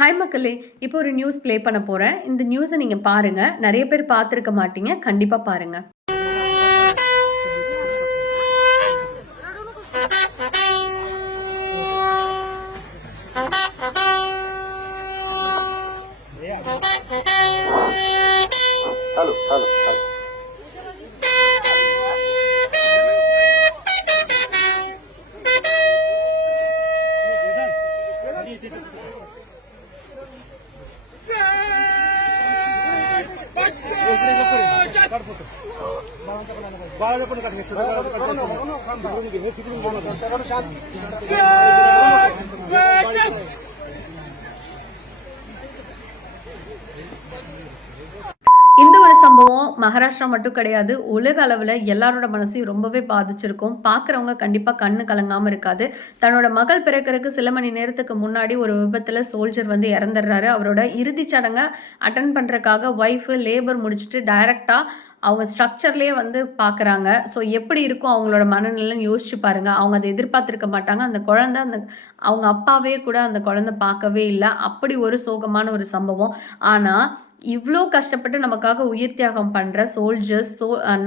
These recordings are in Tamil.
ஹாய் மக்களே! இப்போ ஒரு நியூஸ் ப்ளே பண்ண போறேன். இந்த நியூஸ நீங்க பாருங்க. நெறைய பேர் பார்த்திருக்க மாட்டீங்க. கண்டிப்பா பாருங்க. ஹலோ ஹலோ ஹலோ இந்த ஒரு சம்பவம் மகாராஷ்டிரா மட்டும் கிடையாது. உலக அளவுல எல்லாரோட மனசையும் ரொம்பவே பாதிச்சிருக்கும். பார்க்குறவங்க கண்டிப்பா கண்ணு கலங்காம இருக்காது. தன்னோட மகள் பிறக்கறக்கு சில மணி நேரத்துக்கு முன்னாடி ஒரு விபத்துல சோல்ஜர் வந்து இறந்துடுறாரு. அவரோட இறுதிச் சடங்க அட்டெண்ட் பண்றதுக்காக ஒய்ஃப் லேபர் முடிச்சுட்டு டைரக்ட்டா அவங்க ஸ்ட்ரக்சர்லேயே வந்து பார்க்குறாங்க. ஸோ எப்படி இருக்கும் அவங்களோட மனநிலைன்னு யோசிச்சு பாருங்க. அவங்க அத எதிர்பார்த்திருக்க மாட்டாங்க. அந்த குழந்தை அவங்க அப்பாவே கூட அந்த குழந்தை பார்க்கவே இல்ல. அப்படி ஒரு சோகமான ஒரு சம்பவம். ஆனா இவ்ளோ கஷ்டப்பட்டு நமக்காக உயிர் தியாகம் பண்ற சோல்ஜர்ஸ்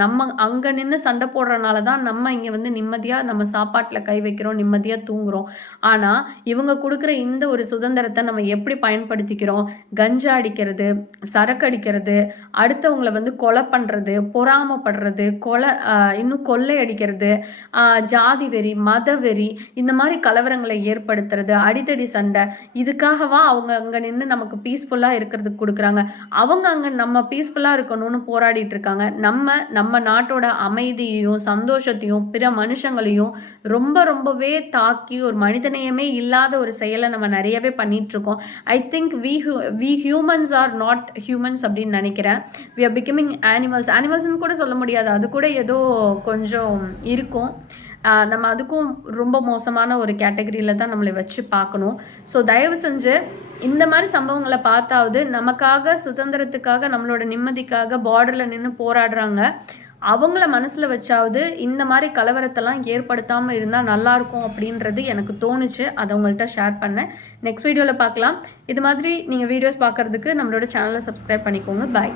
நம்ம அங்க நின்னு சண்டை போடுறனால தான் நம்ம இங்க வந்து நிம்மதியா நம்ம சாப்பாட்டுல கை வைக்கிறோம், நிம்மதியா தூங்குறோம். ஆனா இவங்க குடுக்குற இந்த ஒரு சுதந்திரத்த நம்ம எப்படி பயன்படுத்திக்கிறோம்? கஞ்சா அடிக்கிறது, சரக்கு அடிக்கிறது, அடுத்தவங்கள வந்து கொலை பண்றது, பொறாமப்படுறது, இன்னும் கொள்ளை அடிக்கிறது, ஜாதி வெறி, மத வெறி, இந்த மாரி கலவரங்களை ஏற்படுத்துறது, அடிதடி சண்டை, இதுக்காகவா அவங்க அங்க நின்னு நமக்கு பீஸ்ஃபுல்லா இருக்கிறதுக்கு குடுக்குறாங்க? அவங்க அங்க நம்ம பீஸ்ஃபுல்லா இருக்கணும்னு போராடிட்டு இருக்காங்க. நம்ம நாட்டோட அமைதியையும், சந்தோஷத்தையும், பிற மனுஷங்களையும் ரொம்பவே தாக்கி ஒரு மனிதநேயமே இல்லாத ஒரு செயல நம்ம நெறையவே பண்ணிட்டு இருக்கோம். I think we humans are not humans அப்படின்னு நெனைக்கிறேன். We are becoming animals. ஆனிமல்ஸ்ன்னு கூட சொல்ல முடியாது. அது கூட ஏதோ கொஞ்சம் இருக்கும். நம்ம அதுக்கும் ரொம்ப மோசமான ஒரு கேட்டகரியில தான் நம்மளை வச்சு பார்க்கணும். ஸோ தயவு செஞ்சு இந்த மாதிரி சம்பவங்களை பார்த்தாவது நமக்காக சுதந்திரத்துக்காக நம்மளோட நிம்மதிக்காக பார்டரில் நின்று போராடுறாங்க. அவங்கள மனசில் வச்சாவது இந்த மாதிரி கலவரத்தெல்லாம் ஏற்படுத்தாமல் இருந்தால் நல்லாயிருக்கும் அப்படின்றது எனக்கு தோணுச்சு. அதை உங்கள்கிட்ட ஷேர் பண்ணேன். நெக்ஸ்ட் வீடியோவில் பார்க்கலாம். இது மாதிரி நீங்கள் வீடியோஸ் பார்க்குறதுக்கு நம்மளோட சேனலை சப்ஸ்கிரைப் பண்ணிக்கோங்க. பாய்.